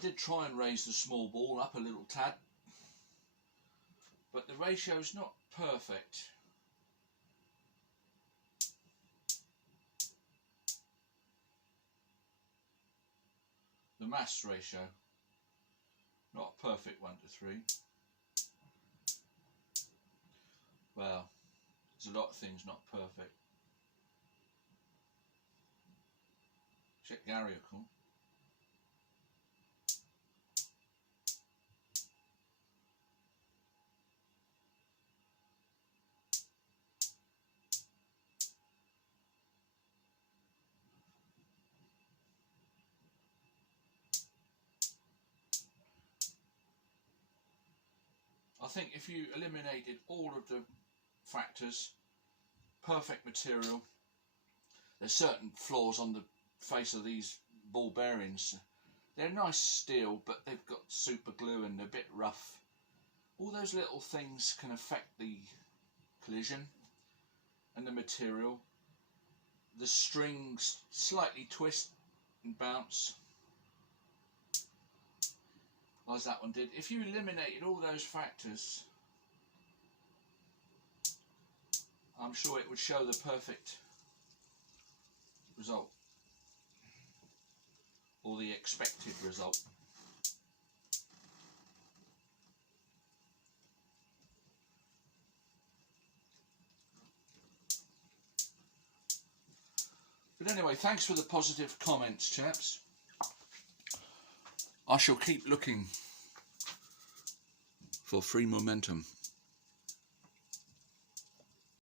did try and raise the small ball up a little tad, but the ratio's not perfect. The mass ratio, not a perfect 1:3. Well, there's a lot of things not perfect. Check Gary, of course. I think if you eliminated all of the factors, perfect material, there's certain flaws on the face of these ball bearings. They're nice steel, but they've got super glue and they're a bit rough. All those little things can affect the collision and the material. The strings slightly twist and bounce, as that one did. If you eliminated all those factors, I'm sure it would show the perfect result, or the expected result. But anyway, thanks for the positive comments, chaps. I shall keep looking for free momentum.